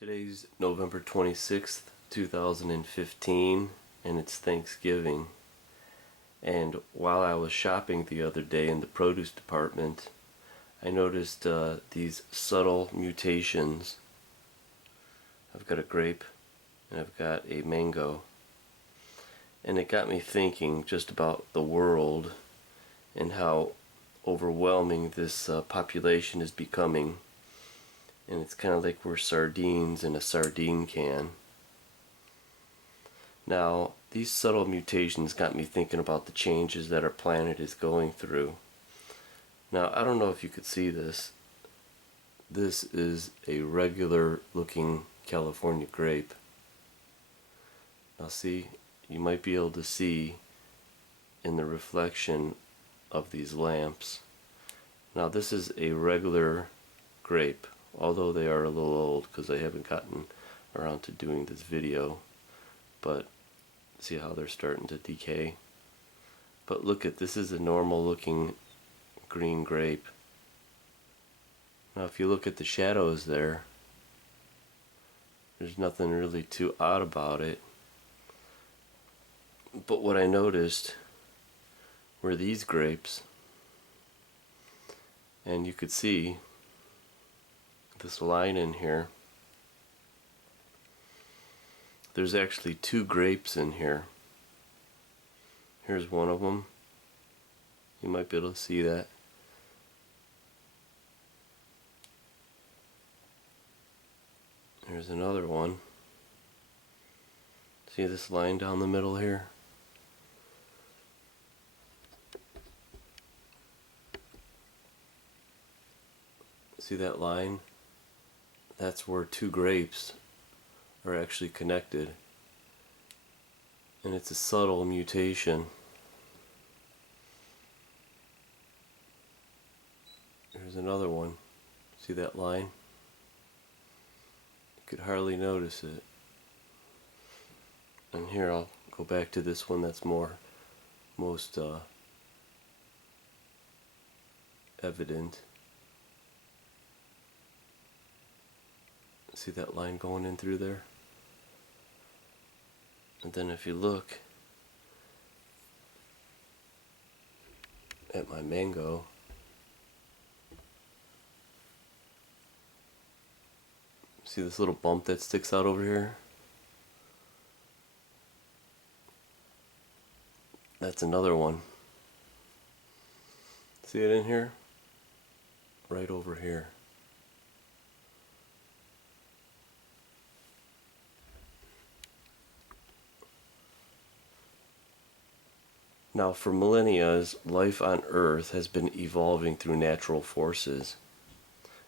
Today's November 26th, 2015, and it's Thanksgiving. And while I was shopping the other day in the produce department, I noticed these subtle mutations. I've got a grape and I've got a mango. And it got me thinking just about the world and how overwhelming this population is becoming. And it's kind of like we're sardines in a sardine can. Now, these subtle mutations got me thinking about the changes that our planet is going through. Now, I don't know if you could see this. This is a regular looking California grape. Now see, you might be able to see in the reflection of these lamps. Now this is a regular grape, although they are a little old because I haven't gotten around to doing this video. But see how they're starting to decay. But look at this, is a normal looking green grape. Now if you look at the shadows there, there's nothing really too odd about it. But what I noticed were these grapes, and you could see this line in here. There's actually two grapes in here. Here's one of them. You might be able to see that. There's another one. See this line down the middle here? See that line? That's where two grapes are actually connected, and it's a subtle mutation. Here's another one. See that line? You could hardly notice it. And here I'll go back to this one that's most evident. See that line going in through there? And then if you look at my mango, see this little bump that sticks out over here? That's another one. See it in here? Right over here. Now, for millennia, life on Earth has been evolving through natural forces.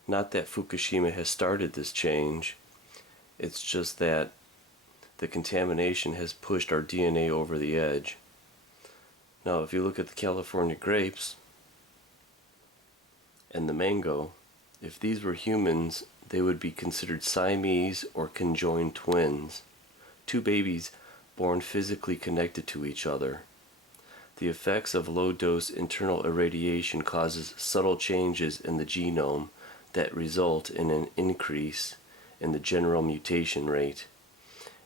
Not that Fukushima has started this change, it's just that the contamination has pushed our DNA over the edge. Now, if you look at the California grapes and the mango, if these were humans, they would be considered Siamese or conjoined twins. Two babies born physically connected to each other. The effects of low-dose internal irradiation causes subtle changes in the genome that result in an increase in the general mutation rate.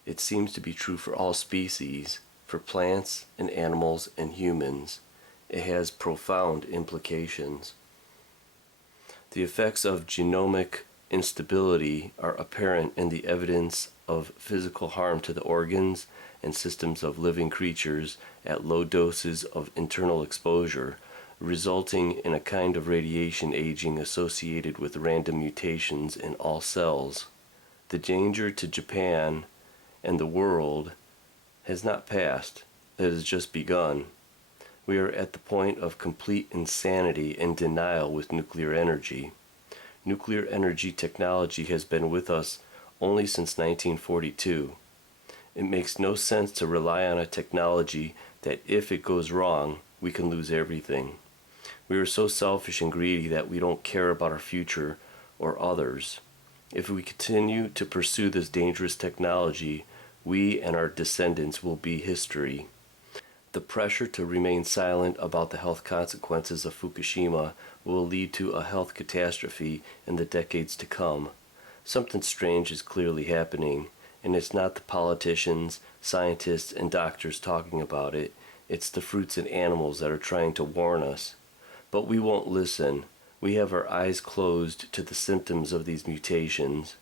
It seems to be true for all species, for plants and animals and humans. It has profound implications. The effects of genomic instability are apparent in the evidence of physical harm to the organs and systems of living creatures at low doses of internal exposure, resulting in a kind of radiation aging associated with random mutations in all cells. The danger to Japan and the world has not passed, it has just begun. We are at the point of complete insanity and denial with nuclear energy. Nuclear energy technology has been with us only since 1942. It makes no sense to rely on a technology that, if it goes wrong, we can lose everything. We are so selfish and greedy that we don't care about our future or others. If we continue to pursue this dangerous technology, we and our descendants will be history. The pressure to remain silent about the health consequences of Fukushima will lead to a health catastrophe in the decades to come. Something strange is clearly happening, and it's not the politicians, scientists, and doctors talking about it. It's the fruits and animals that are trying to warn us. But we won't listen. We have our eyes closed to the symptoms of these mutations.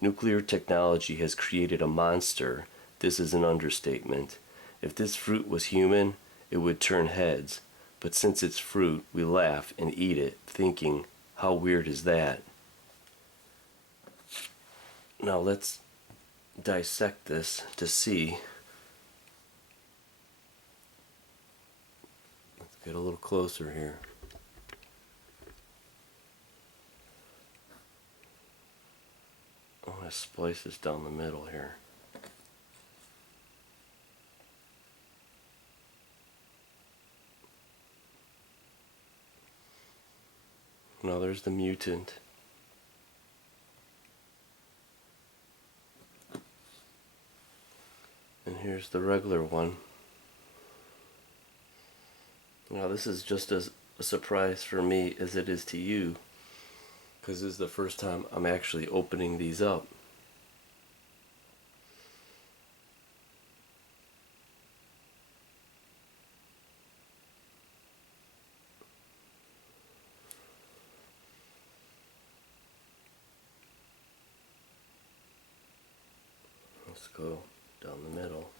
Nuclear technology has created a monster. This is an understatement. If this fruit was human, it would turn heads. But since it's fruit, we laugh and eat it, thinking, how weird is that? Now let's dissect this to see. Let's get a little closer here. I'm going to splice this down the middle here. Now there's the mutant. And here's the regular one. Now this is just as a surprise for me as it is to you, because this is the first time I'm actually opening these up. Let's go down the middle.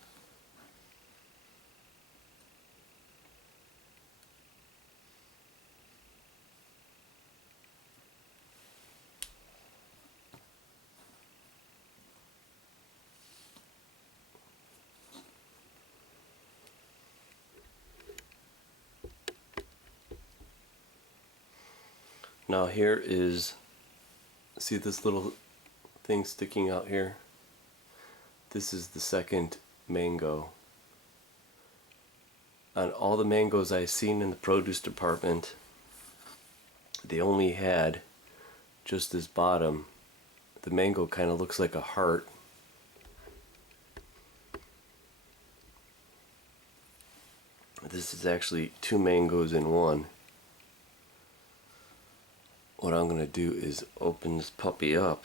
Now here is, see this little thing sticking out here? This is the second mango. On all the mangoes I've seen in the produce department, they only had just this bottom. The mango kind of looks like a heart. This is actually two mangoes in one. What I'm going to do is open this puppy up.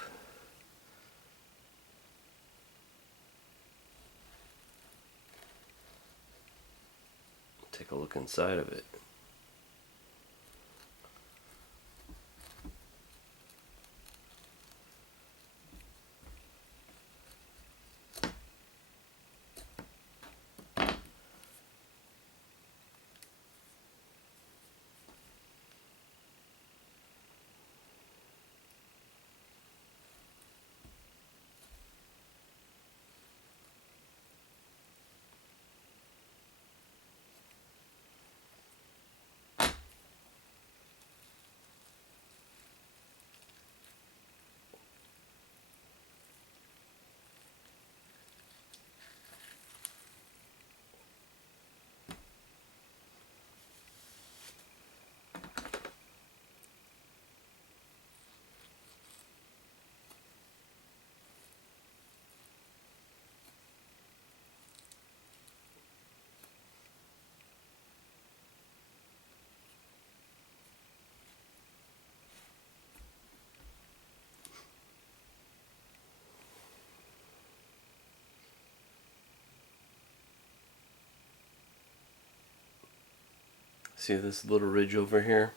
Take a look inside of it. See this little ridge over here?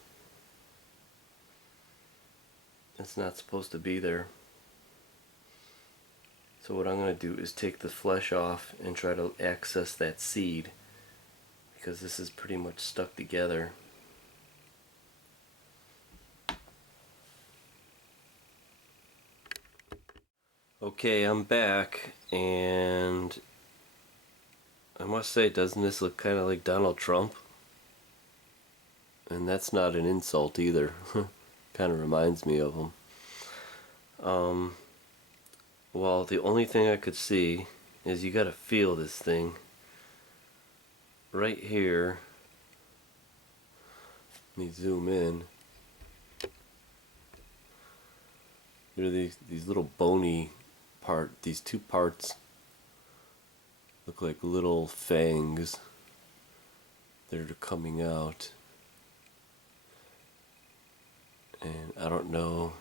It's not supposed to be there. So what I'm going to do is take the flesh off and try to access that seed, because this is pretty much stuck together. Okay, I'm back, and I must say, doesn't this look kind of like Donald Trump? And that's not an insult either. Kind of reminds me of him. Well, the only thing I could see is you gotta feel this thing. Right here. Let me zoom in. There are these little bony these two parts look like little fangs that are coming out. And I don't know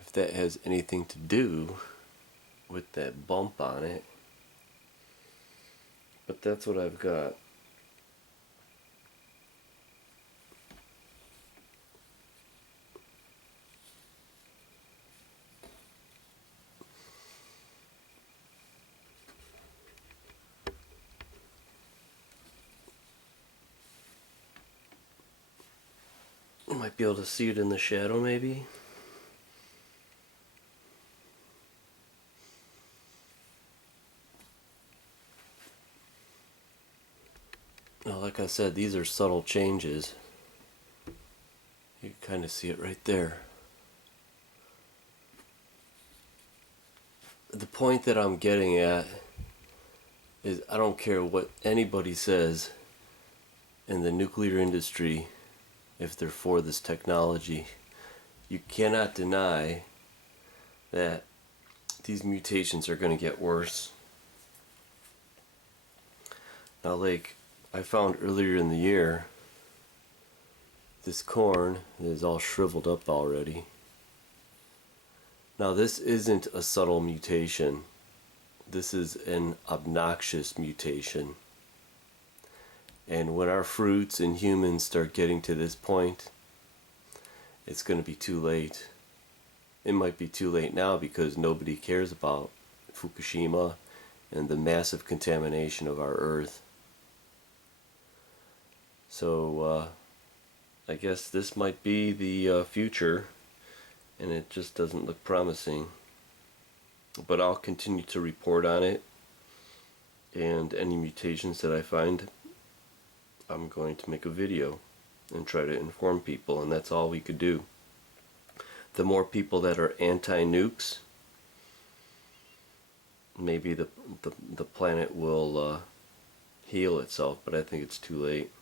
if if that has anything to do with that bump on it. But that's what I've got. You might be able to see it in the shadow, maybe. Now, like I said, these are subtle changes. You can kind of see it right there. The point that I'm getting at is I don't care what anybody says in the nuclear industry if they're for this technology. You cannot deny that these mutations are going to get worse. Now, like I found earlier in the year, this corn is all shriveled up already. Now, this isn't a subtle mutation. This is an obnoxious mutation. And when our fruits and humans start getting to this point, it's going to be too late. It might be too late now because nobody cares about Fukushima and the massive contamination of our earth. So I guess this might be the future, and it just doesn't look promising. But I'll continue to report on it, and any mutations that I find, I'm going to make a video and try to inform people, and that's all we could do. The more people that are anti-nukes, maybe the planet will heal itself, but I think it's too late.